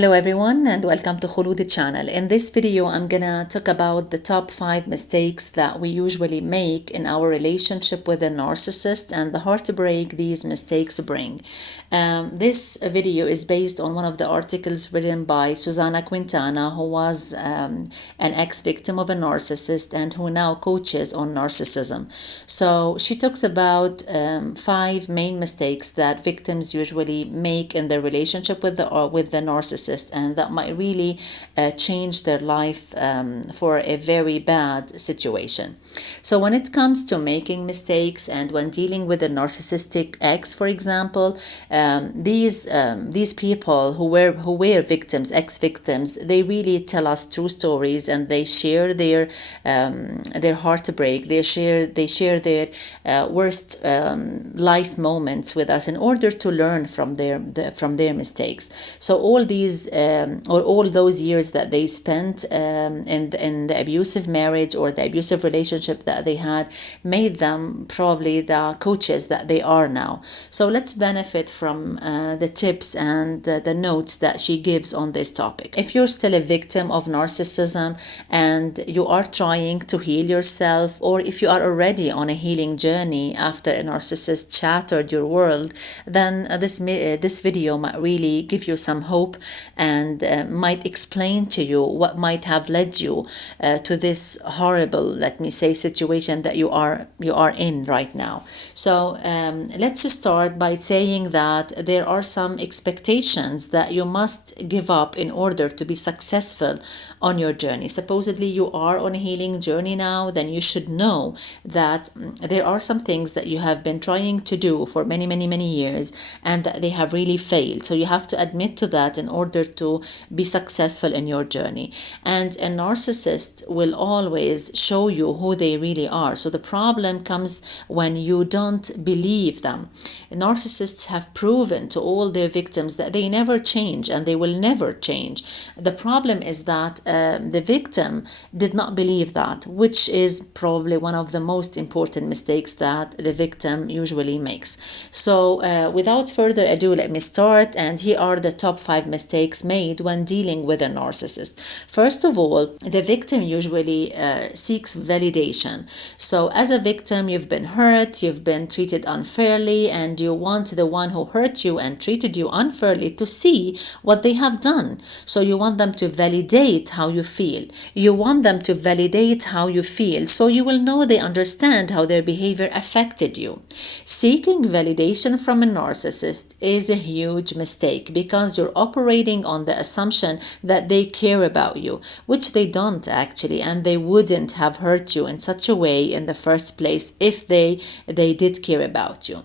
Hello everyone and welcome to Khouloud channel. In this video I'm gonna talk about the top 5 mistakes that we usually make in our relationship with a narcissist and the heartbreak these mistakes bring. This video is based on one of the articles written by Susanna Quintana, who was an ex-victim of a narcissist and who now coaches on narcissism. So she talks about 5 main mistakes that victims usually make in their relationship with the narcissist, and that might really change their life for a very bad situation. So when it comes to making mistakes and when dealing with a narcissistic ex, for example, these people who were victims, ex-victims, they really tell us true stories and they share their heartbreak. They share their worst life moments with us in order to learn from their mistakes. So all these or all those years that they spent in the abusive marriage or the abusive relationship that they had made them probably the coaches that they are now. So let's benefit from the tips and the notes that she gives on this topic. If you're still a victim of narcissism and you are trying to heal yourself, or if you are already on a healing journey after a narcissist shattered your world, then this video might really give you some hope and might explain to you what might have led you to this horrible, let me say, situation that you are in right now. So let's start by saying that there are some expectations that you must give up in order to be successful on your journey. Supposedly you are on a healing journey now, then you should know that there are some things that you have been trying to do for many years and that they have really failed. So you have to admit to that in order to be successful in your journey. And a narcissist will always show you who they really are. So the problem comes when you don't believe them. Narcissists have proven to all their victims that they never change and they will never change. The problem is that the victim did not believe that, which is probably one of the most important mistakes that the victim usually makes. So without further ado, let me start, and here are the top 5 mistakes made when dealing with a narcissist. First of all, the victim usually seeks validation. So as a victim, you've been hurt, you've been treated unfairly, and you want the one who hurt you and treated you unfairly to see what they have done. So you want them to validate how you feel. You want them to validate how you feel, so you will know they understand how their behavior affected you. Seeking validation from a narcissist is a huge mistake because you're operating on the assumption that they care about you, which they don't actually, and they wouldn't have hurt you in such a way in the first place if they did care about you.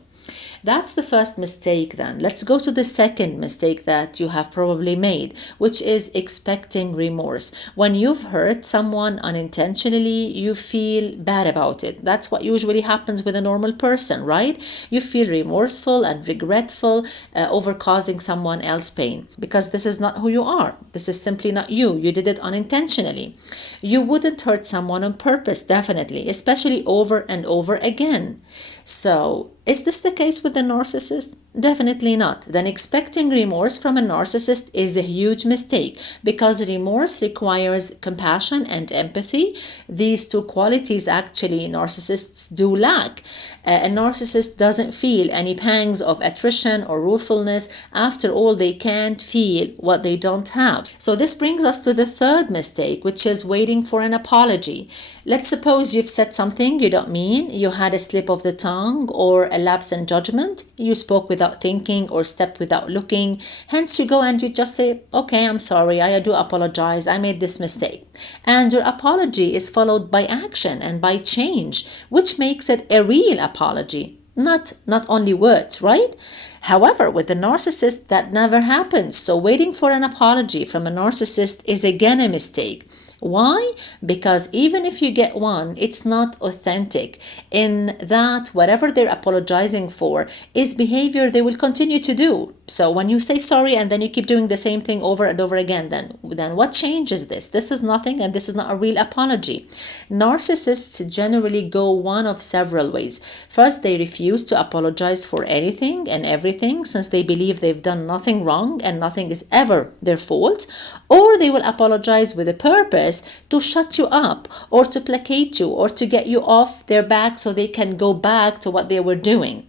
That's the first mistake. Then let's go to the second mistake that you have probably made, which is expecting remorse. When you've hurt someone unintentionally, you feel bad about it. That's what usually happens with a normal person, right? You feel remorseful and regretful over causing someone else pain because this is not who you are. This is simply not you. You did it unintentionally. You wouldn't hurt someone on purpose, definitely, especially over and over again. So, is this the case with a narcissist? Definitely not. Then expecting remorse from a narcissist is a huge mistake because remorse requires compassion and empathy. These two qualities actually narcissists do lack. A narcissist doesn't feel any pangs of attrition or ruefulness. After all, they can't feel what they don't have. So this brings us to the third mistake, which is waiting for an apology. Let's suppose you've said something you don't mean, you had a slip of the tongue or a lapse in judgment, you spoke without thinking or stepped without looking, hence you go and you just say, okay, I'm sorry, I do apologize, I made this mistake. And your apology is followed by action and by change, which makes it a real apology, not only words, right? However, with the narcissist, that never happens. So waiting for an apology from a narcissist is again a mistake. Why? Because even if you get one, it's not authentic, in that whatever they're apologizing for is behavior they will continue to do. So when you say sorry and then you keep doing the same thing over and over again, then what changes this? This is nothing, and this is not a real apology. Narcissists generally go one of several ways. First, they refuse to apologize for anything and everything, since they believe they've done nothing wrong and nothing is ever their fault. Or they will apologize with a purpose to shut you up, or to placate you, or to get you off their back so they can go back to what they were doing.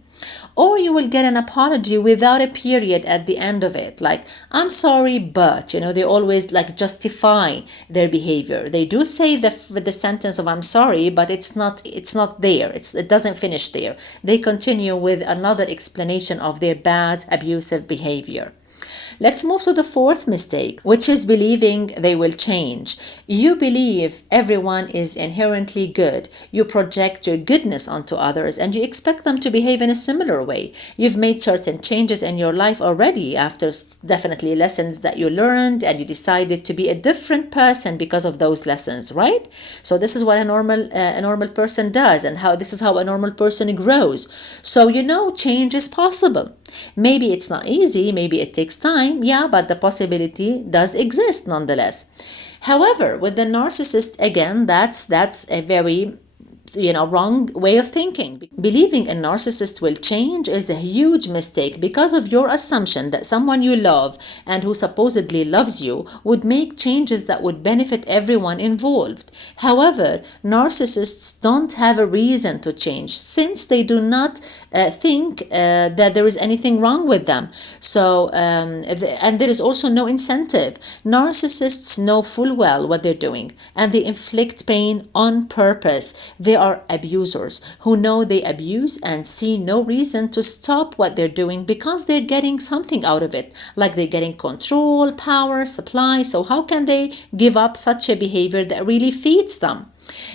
Or you will get an apology without a period at the end of it, like, I'm sorry, but, they always justify their behavior. They do say the sentence of I'm sorry, but it's not there. It doesn't finish there. They continue with another explanation of their bad, abusive behavior. Let's move to the fourth mistake, which is believing they will change. You believe everyone is inherently good. You project your goodness onto others and you expect them to behave in a similar way. You've made certain changes in your life already after definitely lessons that you learned, and you decided to be a different person because of those lessons, right? So this is what a normal person does, and this is how a normal person grows. So change is possible. Maybe it's not easy, maybe it takes time, but the possibility does exist nonetheless. However, with the narcissist, again, that's a very wrong way of thinking. Believing a narcissist will change is a huge mistake because of your assumption that someone you love and who supposedly loves you would make changes that would benefit everyone involved. However, narcissists don't have a reason to change, since they do not think that there is anything wrong with them. So, and there is also no incentive. Narcissists know full well what they're doing, and they inflict pain on purpose. They are abusers who know they abuse and see no reason to stop what they're doing because they're getting something out of it, like they're getting control, power, supply. So how can they give up such a behavior that really feeds them?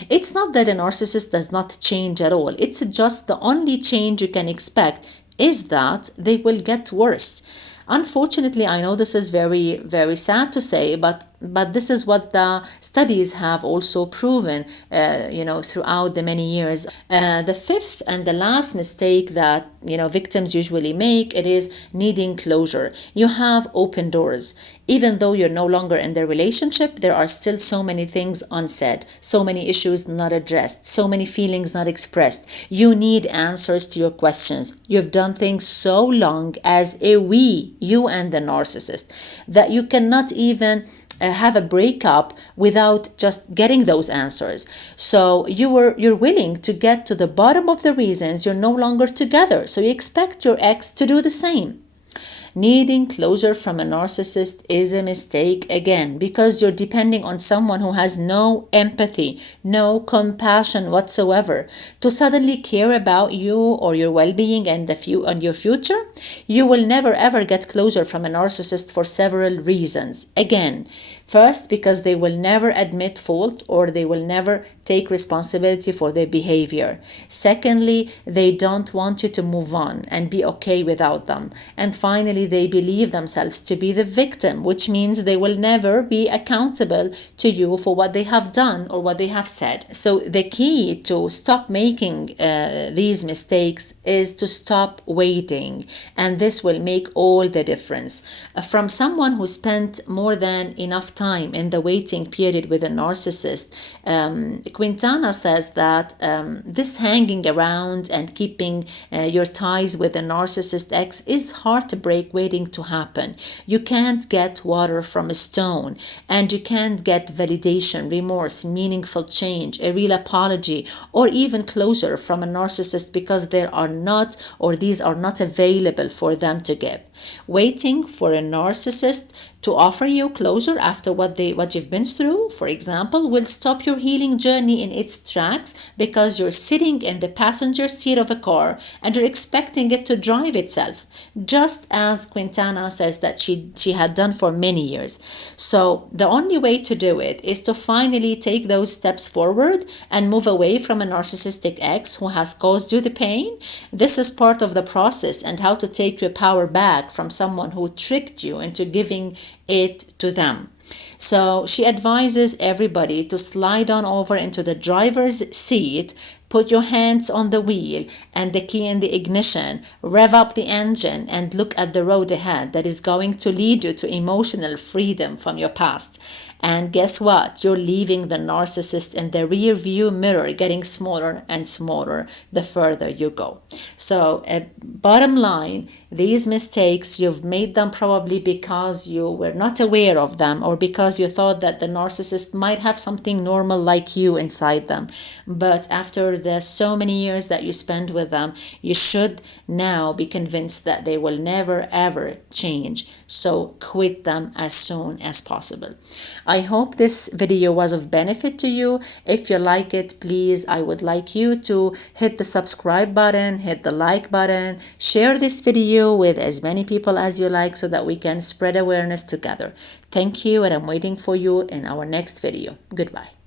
It's not that a narcissist does not change at all. It's just the only change you can expect is that they will get worse. Unfortunately, I know this is very, very sad to say, but this is what the studies have also proven, throughout the many years. The fifth and the last mistake that, victims usually make, it is needing closure. You have open doors. Even though you're no longer in the relationship, there are still so many things unsaid, so many issues not addressed, so many feelings not expressed. You need answers to your questions. You've done things so long as you and the narcissist, that you cannot even have a breakup without just getting those answers. So you're willing to get to the bottom of the reasons you're no longer together. So you expect your ex to do the same. Needing closure from a narcissist is a mistake again, because you're depending on someone who has no empathy, no compassion whatsoever to suddenly care about you or your well-being and your future. You will never ever get closure from a narcissist for several reasons. Again, first, because they will never admit fault, or they will never take responsibility for their behavior. Secondly, they don't want you to move on and be okay without them. And finally, they believe themselves to be the victim, which means they will never be accountable to you for what they have done or what they have said. So the key to stop making these mistakes is to stop waiting, and this will make all the difference. From someone who spent more than enough time in the waiting period with a narcissist, Quintana says that this hanging around and keeping your ties with a narcissist ex is heartbreak waiting to happen. You can't get water from a stone, and you can't get validation, remorse, meaningful change, a real apology, or even closure from a narcissist because these are not available for them to give. Waiting for a narcissist to offer you closure after what you've been through, for example, will stop your healing journey in its tracks, because you're sitting in the passenger seat of a car and you're expecting it to drive itself, just as Quintana says that she had done for many years. So the only way to do it is to finally take those steps forward and move away from a narcissistic ex who has caused you the pain. This is part of the process, and how to take your power back from someone who tricked you into giving it to them. So she advises everybody to slide on over into the driver's seat, put your hands on the wheel and the key in the ignition, rev up the engine and look at the road ahead that is going to lead you to emotional freedom from your past. And guess what? You're leaving the narcissist in the rear view mirror, getting smaller and smaller the further you go. So bottom line, these mistakes, you've made them probably because you were not aware of them, or because you thought that the narcissist might have something normal like you inside them. But after the so many years that you spend with them, you should now be convinced that they will never ever change. So quit them as soon as possible. I hope this video was of benefit to you. If you like it, please, I would like you to hit the subscribe button, hit the like button, share this video with as many people as you like so that we can spread awareness together. Thank you, and I'm waiting for you in our next video. Goodbye.